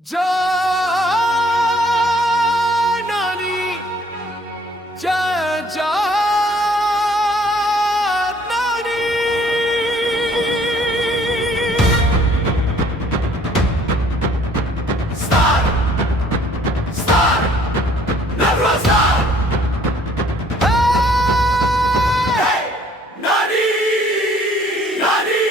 జానని జానని star star never star హే నాని నాని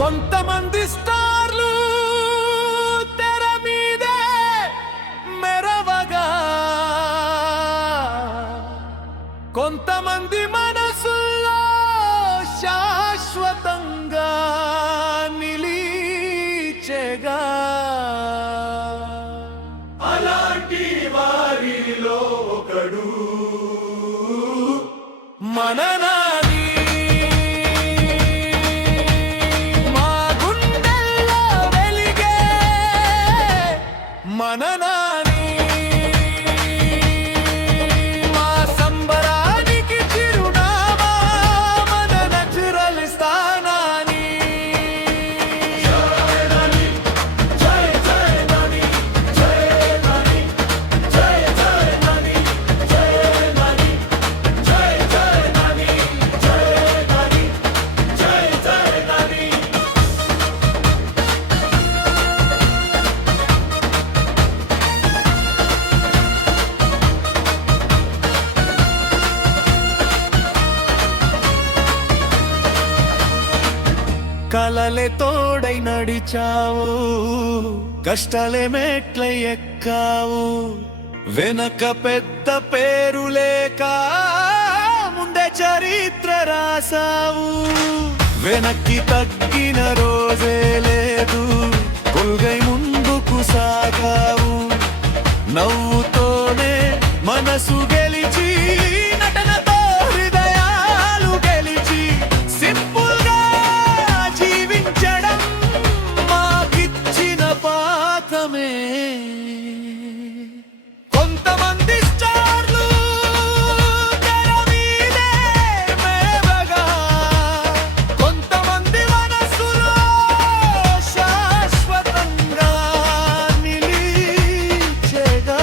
కొంతమంది స్టార్లు తెర మీదే మెరవగా, కొంతమంది మనసుల్లో శాశ్వతంగా నిలిచెగా. అలాంటి వారిలో ఒకడు మన నాని. మన నాని మా సంబరానికి చిరునామా, మన నచురల్ స్థానాని. జయ నాని జయ జయ నాని జయ నాని జయ జయ నాని జయ నాని జయ జయ నాని జయ నాని జయ జయ నాని. కలలే తోడై నడిచావు, కష్టాలే మెట్లై ఎక్కావు. వెనక పెద్ద పేరు లేక ముందే చరిత్ర రాసావు. వెనక్కి తగ్గిన రోజే లేదు, కొల్గై ముందుకు సాగావు. నవ్వుతోనే మనసు గెలిచి, నటనతో హృదయాలు గెలిచి, సింపుల్ గా జీవించడం మాకిచ్చిన పాఠమే. కొంతమంది స్టార్లు తెర మీదే మెరవగా, కొంతమంది మనసులో శాశ్వతంగా నిలిచెగా.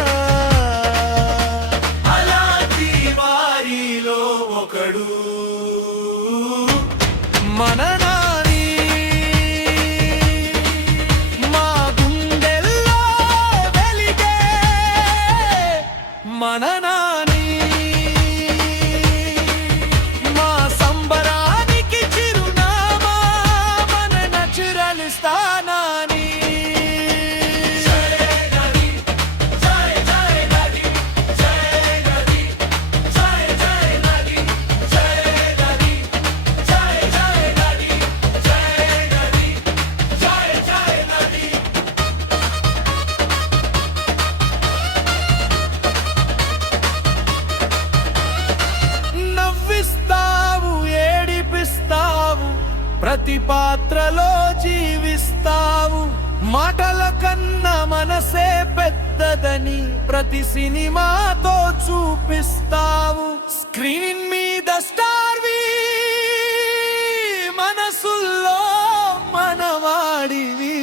అలాంటి వారిలో ఒకడు మన నాని. మా గుండెల్లో వెలిగే మన నాని. మా సంబరానికి చిరునామా, మన నచురల్ స్థానాని. జయ నాని జయ జయ నాని జయ నాని జయ జయ నాని జయ నాని జయ జయ నాని జయ నాని జయ జయ నాని. నవ్విస్తావు, ఏడిపిస్తావు, ప్రతి పాత్రలో జీవిస్తావు. మాటల కన్నా మనసే పెద్దదని ప్రతి సినిమాతో చూపిస్తావు. స్క్రీన్ మీద స్టార్వి, మనసుల్లో మనవాడివి.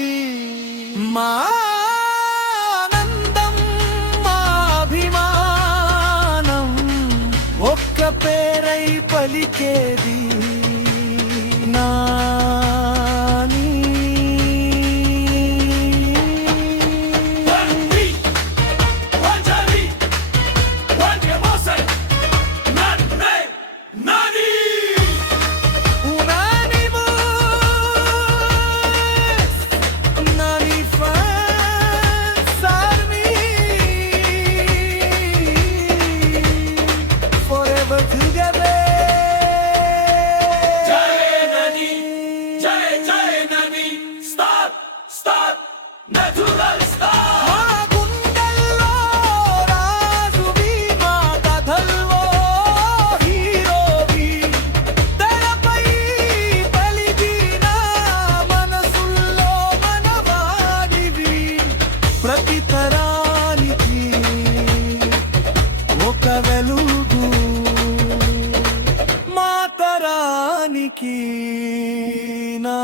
మా ఆనందం, మా అభిమానం, ఒక్క పేరై పలికేది నాని. Together ప్రతి తరానికి ఒక వెలుగు, మా తరానికి నా